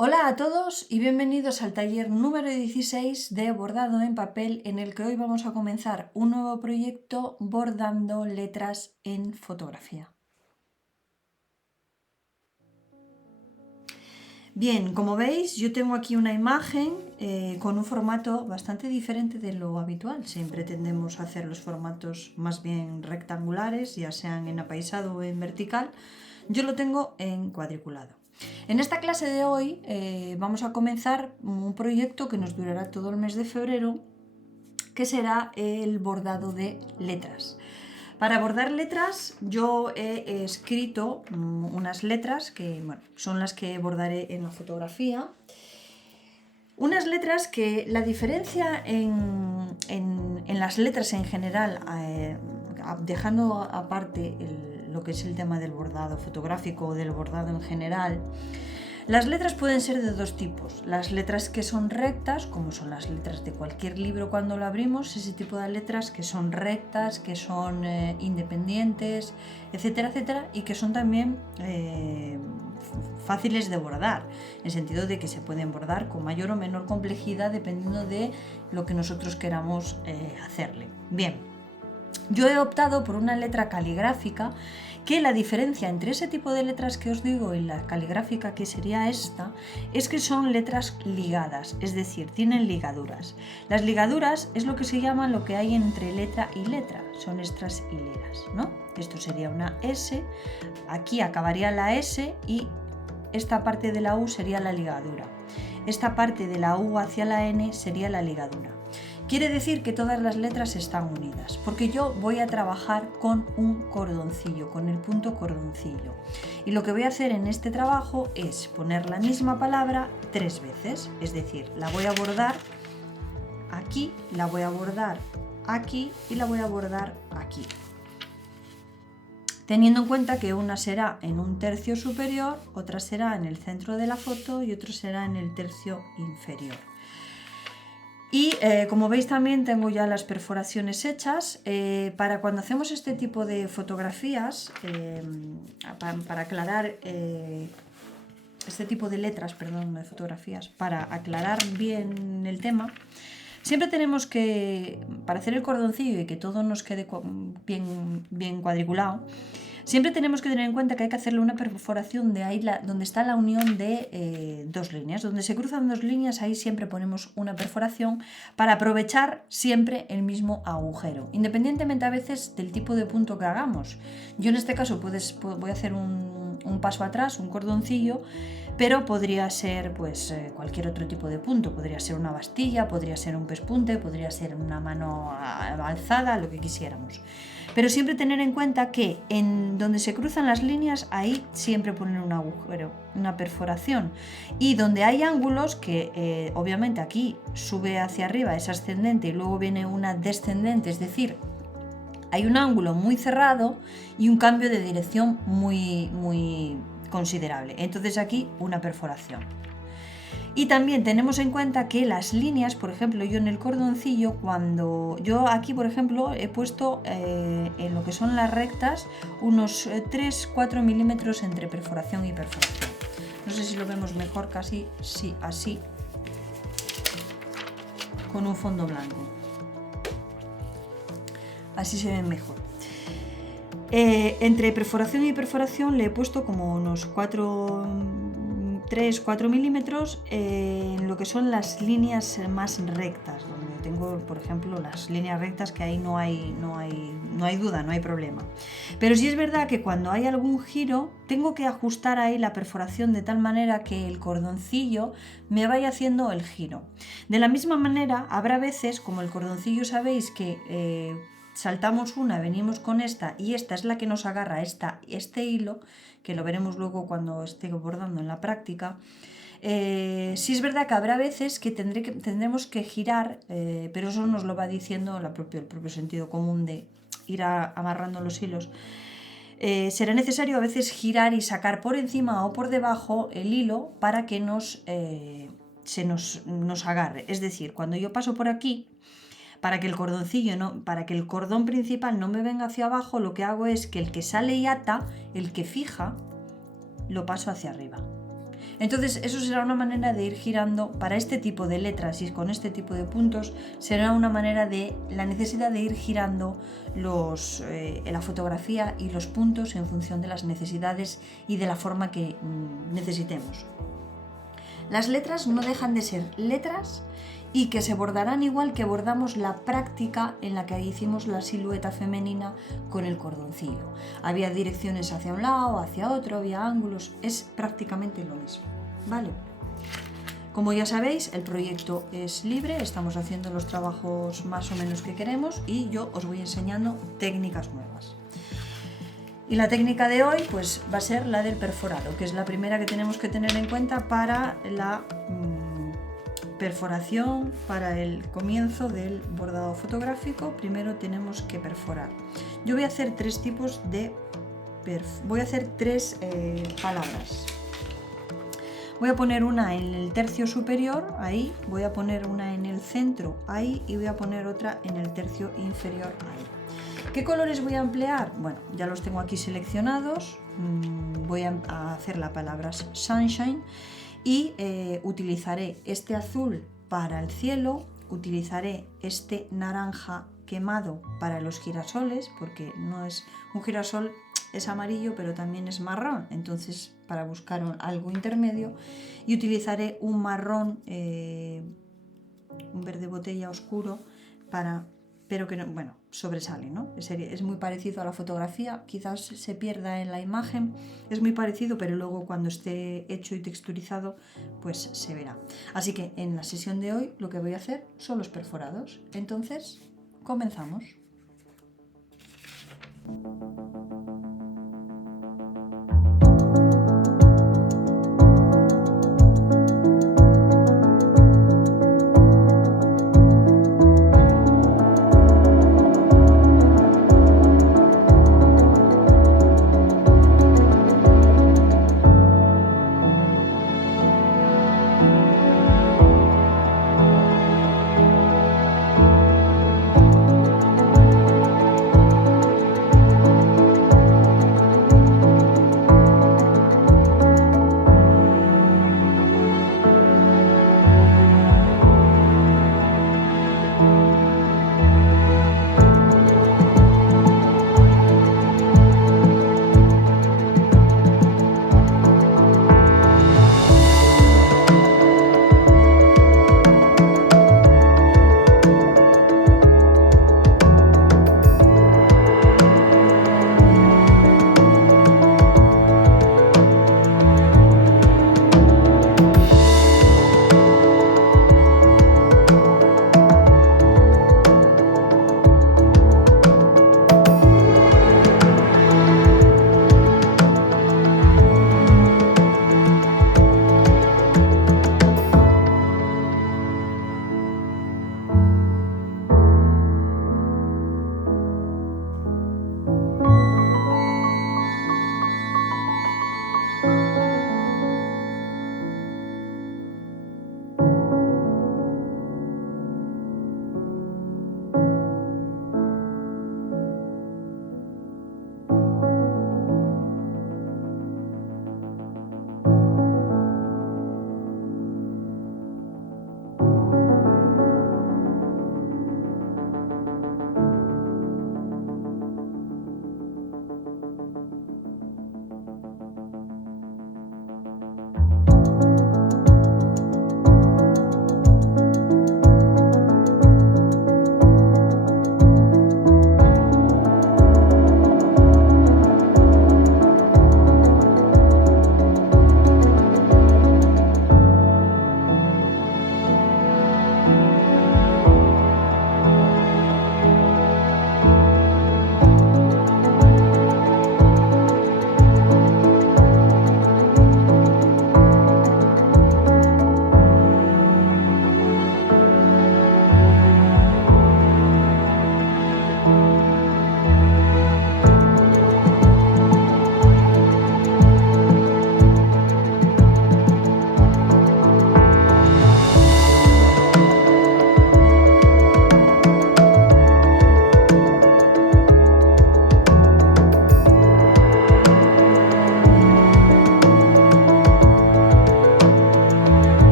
Hola a todos y bienvenidos al taller número 16 de bordado en papel, en el que hoy vamos a comenzar un nuevo proyecto bordando letras en fotografía. Bien, como veis, yo tengo aquí una imagen con un formato bastante diferente de lo habitual. Siempre tendemos a hacer los formatos más bien rectangulares, ya sean en apaisado o en vertical. Yo lo tengo en cuadriculado. En esta clase de hoy vamos a comenzar un proyecto que nos durará todo el mes de febrero, que será el bordado de letras. Para bordar letras yo he escrito unas letras que son las que bordaré en la fotografía. Unas letras que la diferencia en las letras en general, dejando aparte lo que es el tema del bordado fotográfico o del bordado en general, las letras pueden ser de dos tipos. Las letras que son rectas, como son las letras de cualquier libro cuando lo abrimos, ese tipo de letras que son rectas, que son independientes, etcétera, etcétera, y que son también fáciles de bordar, en el sentido de que se pueden bordar con mayor o menor complejidad dependiendo de lo que nosotros queramos hacerle. Bien, yo he optado por una letra caligráfica, que la diferencia entre ese tipo de letras que os digo y la caligráfica, que sería esta, es que son letras ligadas, es decir, tienen ligaduras. Las ligaduras es lo que se llama lo que hay entre letra y letra, son estas hileras, ¿no? Esto sería una S, aquí acabaría la S y esta parte de la U sería la ligadura. Esta parte de la U hacia la N sería la ligadura. Quiere decir que todas las letras están unidas, porque yo voy a trabajar con un cordoncillo, con el punto cordoncillo. Y lo que voy a hacer en este trabajo es poner la misma palabra 3 veces, es decir, la voy a bordar aquí, la voy a bordar aquí y la voy a bordar aquí. Teniendo en cuenta que una será en un tercio superior, otra será en el centro de la foto y otra será en el tercio inferior. Y como veis también tengo ya las perforaciones hechas. Para cuando hacemos este tipo de fotografías, para aclarar este tipo de letras, perdón, de fotografías, para aclarar bien el tema, siempre tenemos que, para hacer el cordoncillo y que todo nos quede bien cuadriculado, siempre tenemos que tener en cuenta que hay que hacerle una perforación de ahí donde está la unión de dos líneas. Donde se cruzan dos líneas, ahí siempre ponemos una perforación para aprovechar siempre el mismo agujero, independientemente a veces del tipo de punto que hagamos. Yo en este caso voy a hacer un paso atrás, un cordoncillo, pero podría ser pues cualquier otro tipo de punto. Podría ser una bastilla, podría ser un pespunte, podría ser una mano alzada, lo que quisiéramos. Pero siempre tener en cuenta que en donde se cruzan las líneas, ahí siempre poner un agujero, una perforación. Y donde hay ángulos, que obviamente aquí sube hacia arriba, es ascendente, y luego viene una descendente, es decir, hay un ángulo muy cerrado y un cambio de dirección muy considerable. Entonces aquí una perforación. Y también tenemos en cuenta que las líneas, por ejemplo, yo en el cordoncillo, cuando yo aquí, por ejemplo, he puesto en lo que son las rectas unos 3-4 milímetros entre perforación y perforación. No sé si lo vemos mejor, casi sí, así, con un fondo blanco. Así se ven mejor. Entre perforación y perforación le he puesto como unos 3-4 milímetros en lo que son las líneas más rectas, donde tengo, por ejemplo, las líneas rectas, que ahí no hay duda, no hay problema. Pero sí es verdad que cuando hay algún giro, tengo que ajustar ahí la perforación de tal manera que el cordoncillo me vaya haciendo el giro. De la misma manera, habrá veces, como el cordoncillo sabéis que saltamos una, venimos con esta y esta es la que nos agarra este hilo, que lo veremos luego cuando esté bordando en la práctica. Sí es verdad que habrá veces que tendremos que girar, pero eso nos lo va diciendo el propio sentido común de ir amarrando los hilos. Será necesario a veces girar y sacar por encima o por debajo el hilo para que se nos agarre. Es decir, cuando yo paso por aquí, para que el cordón principal no me venga hacia abajo, lo que hago es que el que sale y ata, el que fija, lo paso hacia arriba. Entonces eso será una manera de ir girando para este tipo de letras y con este tipo de puntos, será una manera de la necesidad de ir girando la fotografía y los puntos en función de las necesidades y de la forma que necesitemos. Las letras no dejan de ser letras y que se bordarán igual que bordamos la práctica en la que hicimos la silueta femenina con el cordoncillo. Había direcciones hacia un lado, hacia otro, había ángulos, es prácticamente lo mismo, ¿vale? Como ya sabéis, el proyecto es libre, estamos haciendo los trabajos más o menos que queremos y yo os voy enseñando técnicas nuevas. Y la técnica de hoy pues va a ser la del perforado, que es la primera que tenemos que tener en cuenta para la perforación, para el comienzo del bordado fotográfico. Primero tenemos que perforar. Yo voy a hacer tres tipos de palabras. Voy a poner una en el tercio superior, ahí, voy a poner una en el centro, ahí, y voy a poner otra en el tercio inferior, ahí. ¿Qué colores voy a emplear? Bueno, ya los tengo aquí seleccionados. Voy a hacer la palabra sunshine y utilizaré este azul para el cielo, utilizaré este naranja quemado para los girasoles, porque no es un girasol, es amarillo pero también es marrón, entonces para buscar algo intermedio, y utilizaré un marrón, un verde botella oscuro pero que no, bueno, sobresale, ¿no? Es muy parecido a la fotografía, quizás se pierda en la imagen, es muy parecido, pero luego cuando esté hecho y texturizado, pues se verá. Así que en la sesión de hoy lo que voy a hacer son los perforados. Entonces, comenzamos.